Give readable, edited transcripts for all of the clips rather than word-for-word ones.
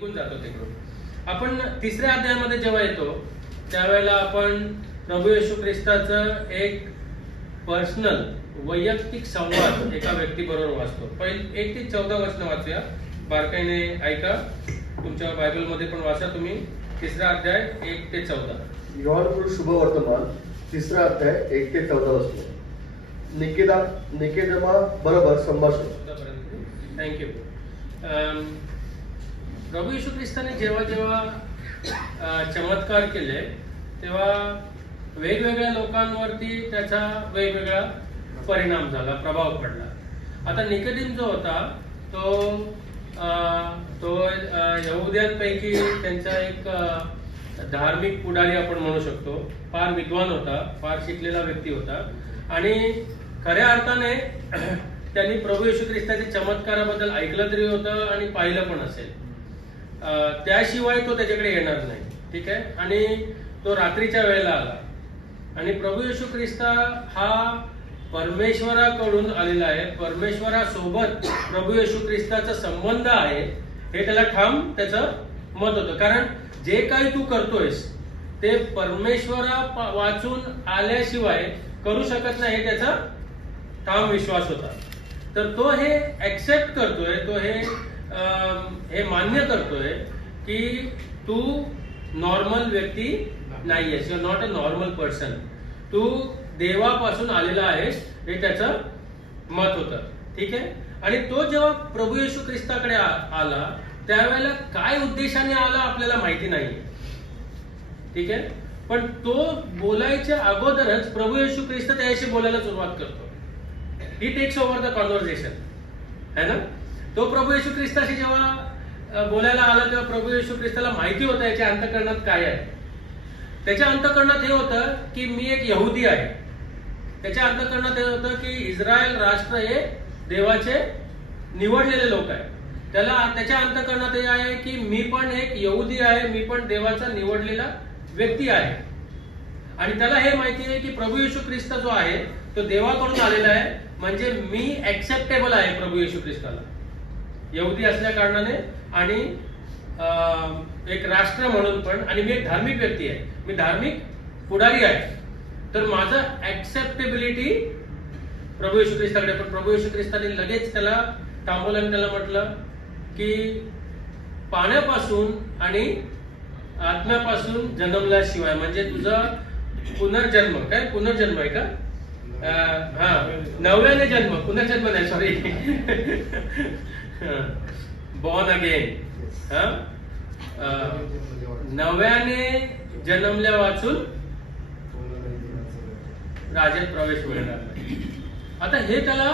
निघून जातो तिकडून। आपण तिसऱ्या अध्यायामध्ये जेव्हा येतो त्यावेळेला आपण प्रभू येशू ख्रिस्ताचं एक पर्सनल वैयक्तिक संवाद एका व्यक्तीबरोबर वाचतो। पहिले 1 ते 14 वचन वाचूया, बारकाईने ऐका, तुमच्या बायबलमध्ये पण वाचा तुम्ही। तिसरा अध्याय 1 ते 14। योहान शुभवर्तमान 3रा अध्याय 1 ते 14 वचन। निकेदेमा बरोबर संभाषण। थँक्यू। प्रभू येशू ख्रिस्ताने जेव्हा जेव्हा चमत्कार केले तेव्हा वेगवेगळ्या लोकांवरती त्याचा वेगवेगळा परिणाम झाला, प्रभाव पडला। आता निकोदेम जो होता तो यहुद्यांपैकी त्यांचा एक धार्मिक पुढारी आपण म्हणू शकतो, फार विद्वान होता, फार शिकलेला व्यक्ती होता आणि खऱ्या अर्थाने त्यांनी प्रभू येशू ख्रिस्ताच्या चमत्काराबद्दल ऐकलं तरी होतं आणि पाहिलं पण असेल, त्याशिवाय तो त्याच्याकडे येणार नाही, ठीक आहे। आणि तो रात्रीच्या वेळेला आला आणि प्रभू येशू ख्रिस्त हा परमेश्वराकडून आलेला आहे, परमेश्वरासोबत प्रभू येशू ख्रिस्ताचा संबंध आहे हे त्याला ठाम त्याचं मत होतं। कारण जे काही तू करतोयस ते परमेश्वरा वाचून आल्याशिवाय करू शकत नाही हे त्याचा ठाम विश्वास होता। तर तो हे ऍक्सेप्ट करतोय, तो हे मान्य करतोय की तू नॉर्मल व्यक्ती नाहीयेस, you are not a normal person, तू देवापासून आलेला आहेस हे त्याचं मत होतं, ठीक आहे। आणि तो जेव्हा प्रभू येशू ख्रिस्ताकडे आला त्यावेळेला काय उद्देशाने आला आपल्याला माहिती नाहीये, ठीक आहे। पण तो बोलायच्या अगोदरच प्रभू येशू ख्रिस्त त्याच्याशी बोलायला सुरुवात करतो, ही टेक्स ओव्हर द कॉन्व्हर्सेशन, है ना। तो प्रभू येशू ख्रिस्ताशी जेव्हा बोलायला आला तेव्हा प्रभू येशू ख्रिस्ताला माहिती होतं याच्या अंतःकरणात काय आहे। त्याच्या अंतःकरणात हे होतं की मी एक यहुदी आहे, त्याच्या अंतःकरणात हे होतं की इस्रायल राष्ट्र हे देवाचे निवडलेले लोक आहे, त्याच्या अंतःकरणात हे आहे की मी पण एक यहुदी आहे, मी पण देवाचा निवडलेला व्यक्ती आहे। आणि त्याला हे माहिती आहे की प्रभू येशू ख्रिस्त जो आहे तो देवाकडून आलेला आहे, म्हणजे मी ऍक्सेप्टेबल आहे प्रभू येशू ख्रिस्ताला, यहुदी असल्या कारणाने आणि एक राष्ट्र म्हणून पण, आणि मी एक धार्मिक व्यक्ती आहे, मी धार्मिक पुढारी आहे, तर माझं ऍक्सेप्टेबिलिटी प्रभू येशू ख्रिस्ताकडे। पण प्रभू येशू ख्रिस्ताने लगेच त्याला थांबवलं आणि त्याला म्हटलं की पाण्यापासून आणि आत्म्यापासून जन्मल्याशिवाय, म्हणजे तुझा पुनर्जन्म, काय पुनर्जन्म आहे का, नव्याने जन्म, पुनर्जन्म नाही, सॉरी, बॉर्न अगेन, नव्याने जन्मल्या वाचून राज्यात प्रवेश मिळणार नाही। आता हे त्याला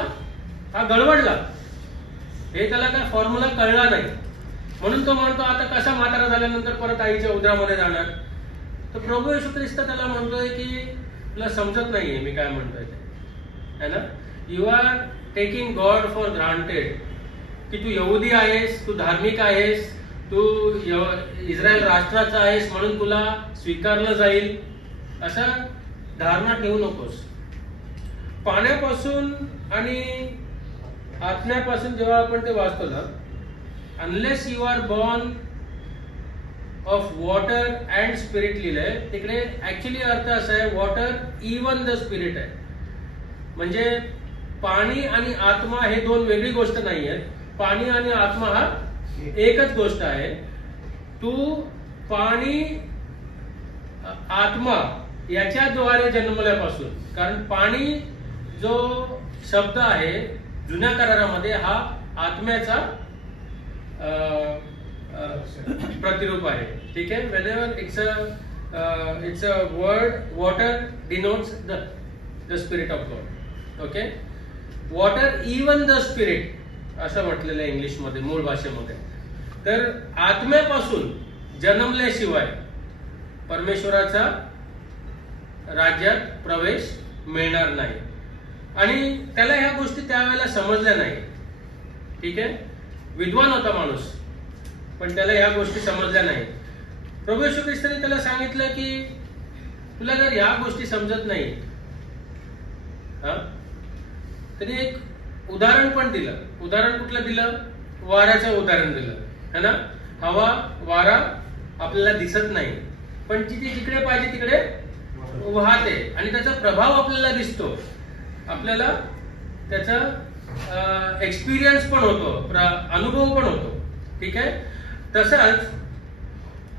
हा गडबडला, हे त्याला काय फॉर्म्युला कळला नाही, म्हणून तो म्हणतो आता कसा म्हातारा झाल्यानंतर परत आईच्या उदरामध्ये जाणार। तर प्रभू येशू ख्रिस्त त्याला म्हणतोय की तुला समजत नाहीये मी काय म्हणतोय ते, है ना। You are taking God for granted, की तू यहुदी आहेस, तू धार्मिक आहेस, तू इस्रायल राष्ट्राचा आहेस म्हणून तुला स्वीकारलं जाईल, असा धारणा ठेवू नकोस। पाण्यापासून आणि आत्म्यापासून जेव्हा आपण ते वाचतो ना, unless you are born of water and spirit लिहिलंय, तिकडे ऍक्च्युअली अर्थ असा आहे वॉटर इवन द स्पिरिट आहे, म्हणजे पाणी आणि आत्मा हे दोन वेगळी गोष्ट नाही आहेत, पाणी आणि आत्मा हा एकच गोष्ट आहे। तू पाणी आत्मा याच्याद्वारे जन्मल्यापासून, कारण पाणी जो शब्द आहे जुन्या करारामध्ये हा आत्म्याचा प्रतिरूप आहे, ठीक आहे। whenever it's a word, water denotes the spirit of God, okay. water even the spirit असं म्हटलेलं आहे इंग्लिश मध्ये, मूळ भाषेमध्ये। तर आत्म्यापासून जन्मल्याशिवाय परमेश्वराचा राज्यात प्रवेश मिळणार नाही, आणि त्याला ह्या गोष्टी त्यावेळेला समजल्या नाही, ठीक आहे। विद्वान होता माणूस पण त्याला ह्या गोष्टी समजल्या नाही। प्रभू येशू ख्रिस्ताने त्याला सांगितलं की तुला जर ह्या गोष्टी समजत नाही, त्यांनी एक उदाहरण पण दिलं। उदाहरण कुठलं दिलं? वाऱ्याचं उदाहरण दिलं, है ना। हवा वारा आपल्याला दिसत नाही, पण जिथे जिकडे पाहिजे तिकडे वाहते आणि त्याचा प्रभाव आपल्याला दिसतो, आपल्याला त्याचा एक्सपिरियन्स पण होतो, अनुभव पण होतो. ठीक आहे. तसंच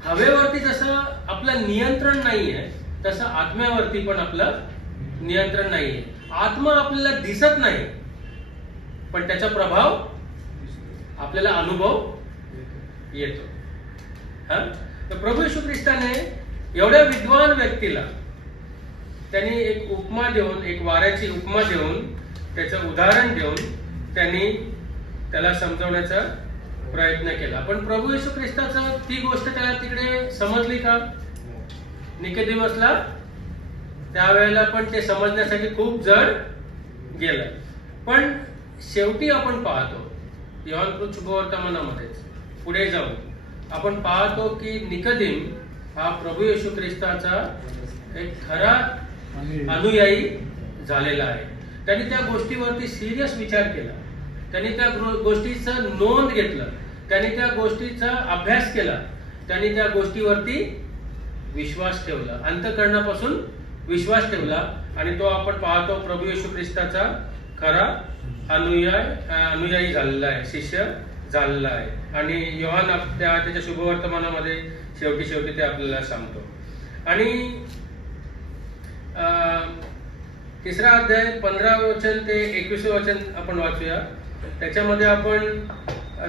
हवेवरती जसं आपलं नियंत्रण नाहीये, तसं आत्म्यावरती पण आपलं नियंत्रण नाहीये. आत्मा आपल्याला दिसत नाही, पण त्याचा प्रभाव आपल्याला अनुभव येतो. तर प्रभू येशू ख्रिस्ताने एवढ्या विद्वान व्यक्तीला त्यांनी एक उपमा देऊन, एक वाऱ्याची उपमा देऊन, त्याचं उदाहरण देऊन त्यांनी त्याला समजवण्याचा प्रयत्न केला. पण प्रभू येशू ख्रिस्ताचं ती गोष्ट त्याला तिकडे समजली का? निकोदेमसला त्यावेळेला पण ते समजण्यासाठी खूप जड गेलं. पण शेवटी आपण पाहतो योहान शुभवर्तमानामध्येच पुढे जाऊन आपण पाहतो की निकोदेम हा प्रभू येशू ख्रिस्ताचा एक खरा अनुयायी झालेला आहे. त्यांनी त्या गोष्टीवरती सिरियस विचार केला, त्यांनी त्या गोष्टीचा नोंद घेतलं, त्यांनी त्या गोष्टीचा अभ्यास केला, त्यांनी त्या गोष्टीवरती विश्वास ठेवला, अंतःकरणापासून विश्वास ठेवला आणि तो आपण पाहतो प्रभू येशू ख्रिस्ताचा खरा अनुयायी झालेला आहे, शिष्य झालेला आहे. आणि योहान त्याच्या शुभवर्तमानामध्ये शेवटी ते आपल्याला सांगतो. आणि 3रा अध्याय 15 वचन ते 21 वचन आपण वाचूया. त्याच्यामध्ये आपण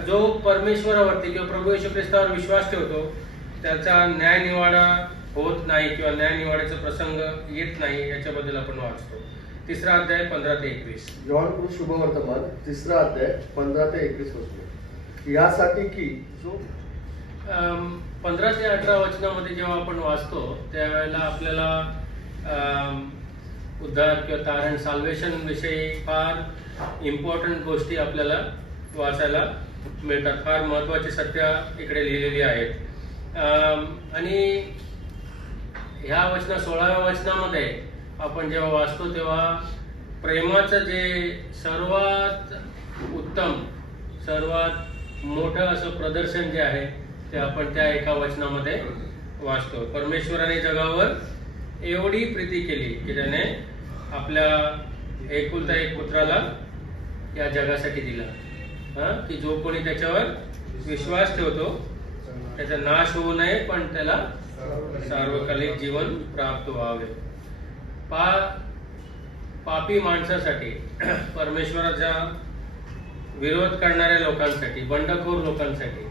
जो परमेश्वरावरती किंवा प्रभू येशू ख्रिस्तावर विश्वास ठेवतो त्याचा न्याय निवाडा होत नाही किंवा न्याय निवाड्याचा प्रसंग येत नाही याच्याबद्दल आपण वाचतो. 3रा अध्याय 15 ते 21. योहान शुभवर्तमान 3रा अध्याय 15 ते 21 वचन. यासाठी की जो 15 ते 18 वचनामध्ये जेव्हा आपण वाचतो त्यावेळेला आपल्याला उद्धार किंवा तारण साल्वेशन विषयी फार इम्पॉर्टंट गोष्टी आपल्याला वाचायला मिळतात. फार महत्वाची सत्य इकडे लिहिलेली आहेत. आणि ह्या 16व्या वचनामध्ये आपण जेव्हा वाचतो तेव्हा प्रेमाचं जे सर्वात उत्तम, सर्वात मोठं असं प्रदर्शन जे आहे ते आपण त्या एका वचनामध्ये वाचतो. परमेश्वराने जगावर एवढी प्रीती केली की त्याने आपल्या एकुलता एक पुत्राला या जगासाठी दिला, की जो कोणी त्याच्यावर विश्वास ठेवतो त्याचा नाश होऊ नये पण त्याला सार्वकालिक जीवन प्राप्त व्हावे. पापी माणसासाठी, परमेश्वराचा विरोध करणाऱ्या लोकांसाठी, बंडखोर लोकांसाठी,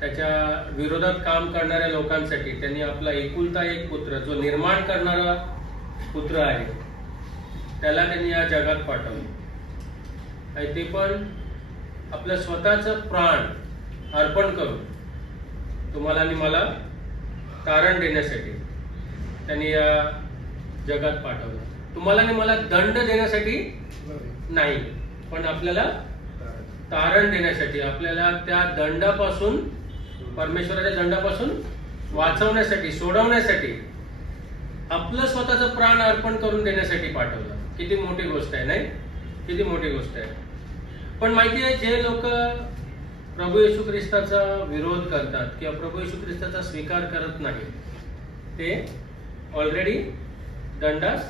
त्याच्या विरोधात काम करणाऱ्या लोकांसाठी त्यांनी आपला एकुलता एक पुत्र, जो निर्माण करणारा पुत्र आहे, त्याला त्यांनी या जगात पाठवलं. आणि ते पण आपलं स्वतःचं प्राण अर्पण करून तुम्हाला आणि मला तारण देण्यासाठी त्यांनी या जगात पाठवलं. तुम्हाला आणि मला दंड देण्यासाठी नाही, पण आपल्याला तारण देण्यासाठी, आपल्याला त्या दंडापासून, परमेश्वराच्या दंडापासून वाचवण्यासाठी, सोडवण्यासाठी आपलं स्वतःचं प्राण अर्पण करून देण्यासाठी पाठवलं. किती मोठी गोष्ट आहे, नाही? किती मोठी गोष्ट आहे. पण माहिती आहे, जे लोक प्रभू येशू ख्रिस्ताचा विरोध करतात किंवा प्रभू येशू ख्रिस्ताचा स्वीकार करत नाही ते ऑलरेडी दंडास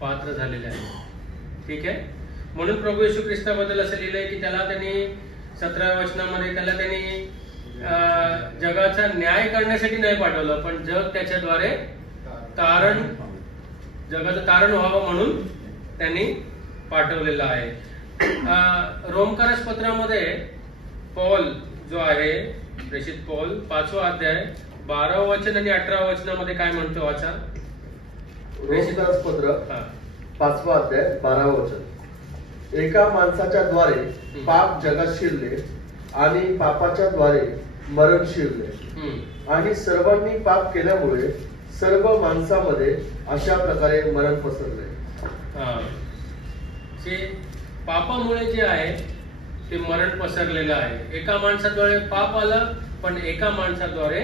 पात्र झालेले आहेत. ठीक आहे. म्हणून प्रभू येशू ख्रिस्ताबद्दल असं लिहिलंय की त्याला त्यांनी 17व्या वचनामध्ये त्याला त्यांनी जगाचा न्याय करण्यासाठी नाही पाठवलं, पण जग त्याच्याद्वारे तारण, जगाचं तारण व्हावं म्हणून त्यांनी पाठवलेलं आहे. रोमकारस पत्रामध्ये पौल जो आहे, प्रेषित पौल 5वा अध्याय 12व वचन आणि 18व वचनामध्ये काय म्हणतो वाचा. रोमकारस पत्र 5वा अध्याय 12व वचन. एका माणसाच्या द्वारे पाप जगात शिरले आणि पापाच्या द्वारे मरण शिरले आणि सर्वांनी पाप केल्यामुळे सर्व माणसामध्ये अशा प्रकारे मरण पसरले. पापामुळे जे आहे ते मरण पसरलेलं आहे. एका माणसाद्वारे पाप आलं, पण एका माणसाद्वारे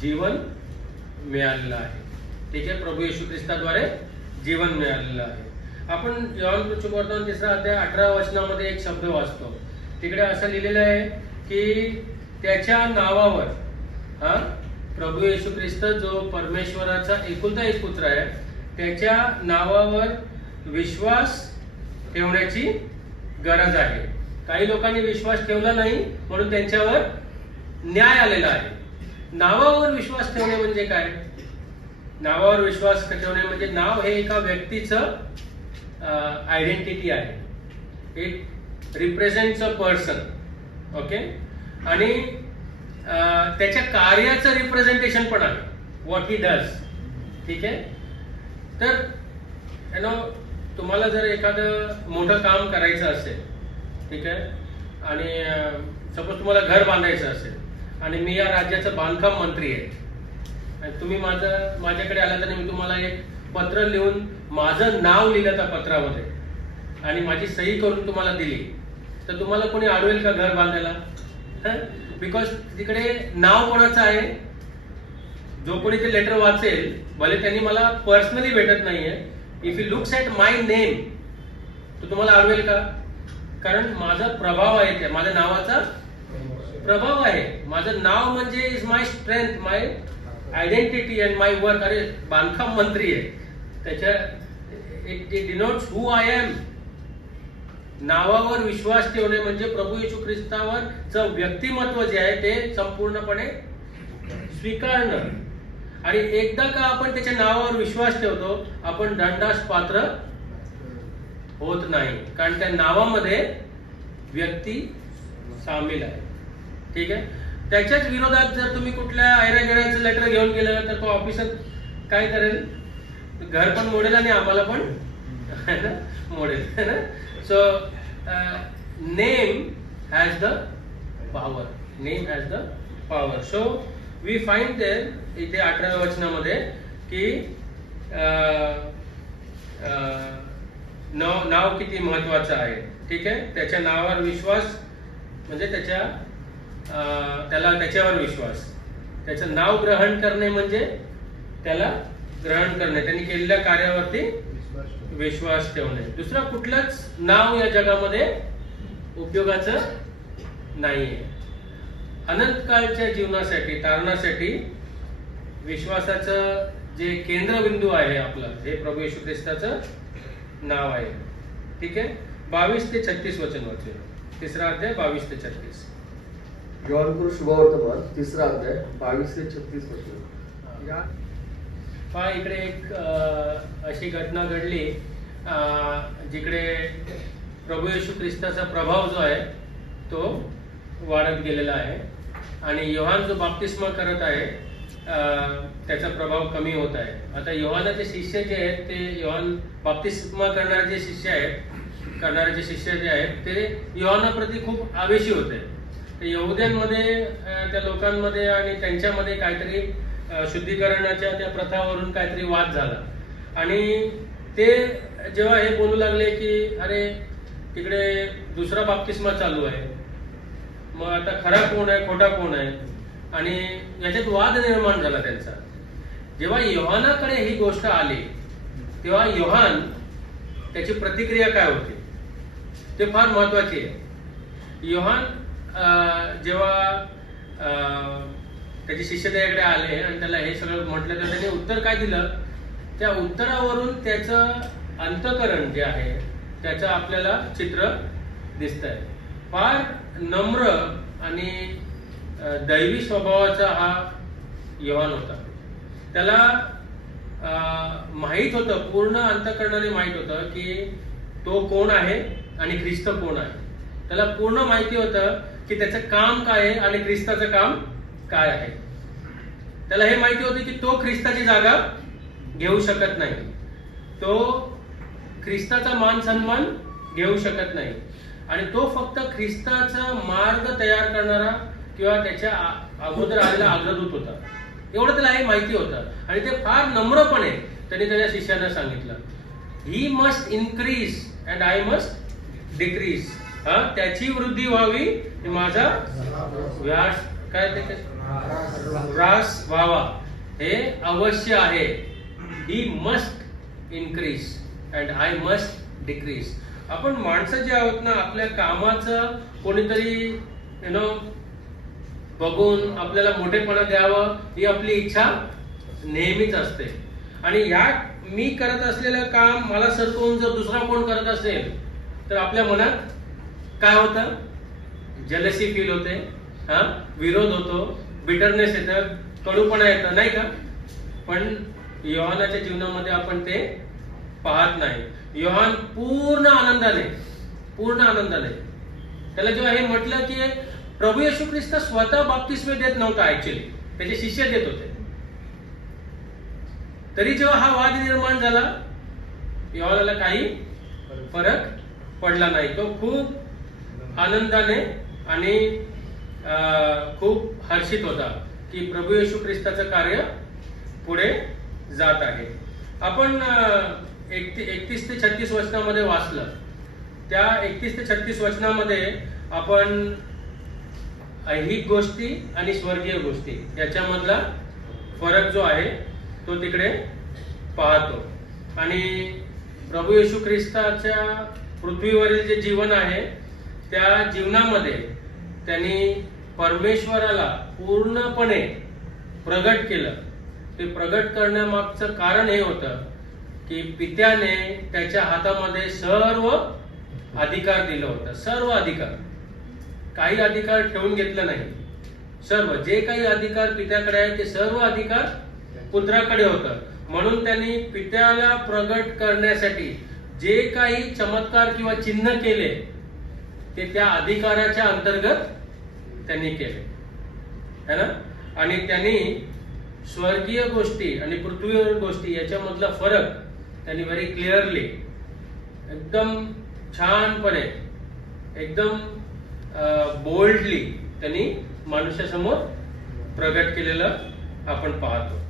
जीवन मिळालेलं आहे. ठीक आहे. प्रभू येशू ख्रिस्ताद्वारे जीवन मिळालेलं आहे. आपण योहान प्रचित वर्तमान 3 अध्याय 18 वचनामध्ये एक शब्द वाचतो. तिकडे असं लिहिलेलं आहे की त्याच्या नावावर, हा प्रभू येशू ख्रिस्त जो परमेश्वराचा एकुलता एक पुत्र आहे, त्याच्या नावावर विश्वास ठेवण्याची गरज आहे. काही लोकांनी विश्वास ठेवला नाही म्हणून त्यांच्यावर न्याय आलेला आहे. नावावर विश्वास ठेवणे म्हणजे काय? नावावर विश्वास ठेवणे म्हणजे नाव हे एका व्यक्तीचं आयडेंटिटी आहे. It represents a person. Okay. आणि त्याच्या कार्याचं रिप्रेझेंटेशन पण आहे, व्हॉट ही डज. ठीक आहे. तर तुम्हाला जर एखादं मोठं काम करायचं असेल, ठीक आहे, आणि सपोज तुम्हाला घर बांधायचं असेल आणि मी या राज्याचं बांधकाम मंत्री आहे आणि तुम्ही माझ्याकडे आला तर मी तुम्हाला एक पत्र लिहून माझं नाव लिहिलं त्या पत्रामध्ये आणि माझी सही करून तुम्हाला दिली, तर तुम्हाला कोणी अडवेल का घर बांधायला? बिकॉज तिकडे नाव कोणाचं आहे? जो कोणी ते लेटर वाचेल, भले त्यांनी मला पर्सनली भेटत नाहीये, if you looks at my name, तर तुम्हाला अडवेल का? कारण माझा प्रभाव आहे, त्या माझ्या नावाचा प्रभाव आहे. माझं नाव म्हणजे is my strength, my identity and my work. अरे बांधकाम मंत्री आहे, त्याच्या it denotes who I am. नावावर विश्वास ठेवणे म्हणजे प्रभू येशू ख्रिस्तावरचं व्यक्तिमत्व जे आहे ते संपूर्णपणे स्वीकारणं. आणि एकदा का आपण त्याच्या नावावर विश्वास ठेवतो, आपण दंडास पात्र होत नाही, कारण त्या नावामध्ये व्यक्ती सामील आहे. ठीक आहे. त्याच्याच विरोधात जर तुम्ही कुठल्या ऐरागेऱ्याचं लेटर घेऊन गेलं तर तो ऑफिसर काय करेल? घर पण मोडेल आणि आम्हाला पण मोडेल. So name has the power. Name has the power. So we find there इथे 18व्या वचनामध्ये की नाव किती महत्वाचं आहे. ठीक आहे. त्याच्या नावावर विश्वास म्हणजे त्याला त्याच्यावर विश्वास, त्याचं नाव ग्रहण करणे म्हणजे त्याला ग्रहण करणे, त्यांनी केलेल्या कार्यावरती विश्वास ठेवणे. दुसरं कुठलंच नाव या जगामध्ये उपयोगाचं नाहीये. अनंतकाळच्या जीवनासाठी, तारणासाठी विश्वासाचं जे केंद्रबिंदू आहे आपलं, हे प्रभू येशू ख्रिस्ताचं नाव आहे. ठीक आहे. 22 ते 36 वचन वाचूया. 3 अध्याय 22 ते 36. योहान शुभवर्तमान 3 अध्याय 22 ते 36 वचन. पहा, इकडे एक अशी घटना घडली जिकडे प्रभू येशू ख्रिस्ताचा प्रभाव जो आहे तो वाढत गेलेला आहे आणि योहान जो बाप्तिस्मा करत आहे त्याचा प्रभाव कमी होत आहे. आता योहानाचे शिष्य जे आहेत ते योहान बाप्तिस्मा करणारे जे शिष्य जे आहेत ते योहानाप्रती खूप आवेशी होते. ते यहुद्यांमध्ये, त्या लोकांमध्ये आणि त्यांच्यामध्ये काहीतरी शुद्धीकरणाच्या त्या प्रथावरून काहीतरी वाद झाला आणि ते जेव्हा हे बोलू लागले की अरे तिकडे दुसरा बाप्तिस्मा चालू आहे, मग आता खरा कोण आहे खोटा कोण आहे, आणि याच्यात वाद निर्माण झाला त्यांचा. जेव्हा योहानाकडे ही गोष्ट आली तेव्हा योहान त्याची प्रतिक्रिया काय होती ते फार महत्वाची आहे. योहान जेव्हा त्याचे शिष्य त्याच्याकडे आले आणि त्याला हे सगळं म्हटलं तर त्याने उत्तर काय दिलं, त्या उत्तरावरून त्याचं अंतःकरण जे आहे त्याचं आपल्याला चित्र दिसतंय. फार नम्र आणि दैवी स्वभावाचा हा योहान होता. त्याला माहित होतं, पूर्ण अंतःकरणाने माहित होतं की तो कोण आहे आणि ख्रिस्त कोण आहे. त्याला पूर्ण माहिती होतं की त्याचं काम काय आहे आणि ख्रिस्ताचं काम काय आहे. त्याला हे माहिती होतं की तो ख्रिस्ताची जागा घेऊ शकत नाही, तो ख्रिस्ताचा मान सन्मान घेऊ शकत नाही आणि तो फक्त ख्रिस्ताचा मार्ग तयार करणारा किंवा त्याच्या अगोदर आलेला अग्रदूत होता. एवढं त्याला हे माहिती होतं आणि ते फार नम्रपणे त्यांनी त्याच्या शिष्यांना सांगितलं, he must increase and I must decrease. त्याची वृद्धी व्हावी, माझा ह्रास व्हावा, हे अवश्य आहे. He must increase and I must decrease. आपण माणसं जे आहोत ना, आपल्या कामाचं कोणीतरी बघून आपल्याला मोठेपणा द्यावं ही आपली इच्छा नेहमीच असते. आणि या मी करत असलेलं काम मला सरकवून जर दुसरा कोण करत असेल तर आपल्या मनात काय होतं? जेलसी फील होते, विरोध होतो, बिटरनेस येतं, कडूपणा येतं, नाही का? पण योहानाच्या जीवनामध्ये आपण ते पाहत नाही. योहान पूर्ण आनंदाने त्याला जेव्हा हे म्हटलं की प्रभू येशू ख्रिस्त स्वतः बाप्तिस्मे देत नव्हता, ऍक्च्युअली त्याचे शिष्य देत होते, तरी जेव्हा हा वाद निर्माण झाला योहानाला काही फरक पडला नाही. तो खूप आनंदाने आणि खूप हर्षित होता की प्रभू येशू ख्रिस्ताचं कार्य पुढे जात आहे. आपण 31 ते 36 वचनामध्ये वाचलं. त्या 31 ते 36 वचनामध्ये आपण ऐहिक गोष्टी आणि स्वर्गीय गोष्टी याच्यामधला फरक जो आहे तो तिकडे पाहतो. आणि प्रभू येशू ख्रिस्ताच्या पृथ्वीवरील जे जीवन आहे त्या जीवनामध्ये त्यांनी परमेश्वराला पूर्णपणे प्रगट केलं. ते प्रगट करण्यामागचं कारण हे होतं की पित्याने त्याच्या हातामध्ये सर्व अधिकार दिलं होतं. सर्व अधिकार, काही अधिकार ठेवून घेतलं नाही. सर्व जे काही अधिकार पित्याकडे आहे ते सर्व अधिकार पुत्राकडे होतं. म्हणून त्यांनी पित्याला प्रगट करण्यासाठी जे काही चमत्कार किंवा चिन्ह केले ते त्या अधिकाराच्या अंतर्गत त्यांनी केले, है ना? आणि त्यांनी स्वर्गीय गोष्टी आणि पृथ्वीवरील गोष्टी याच्यामधला फरक त्यांनी व्हेरी क्लिअरली, एकदम छानपणे, एकदम बोल्डली त्यांनी मनुष्यासमोर प्रगट केलेलं आपण पाहतो.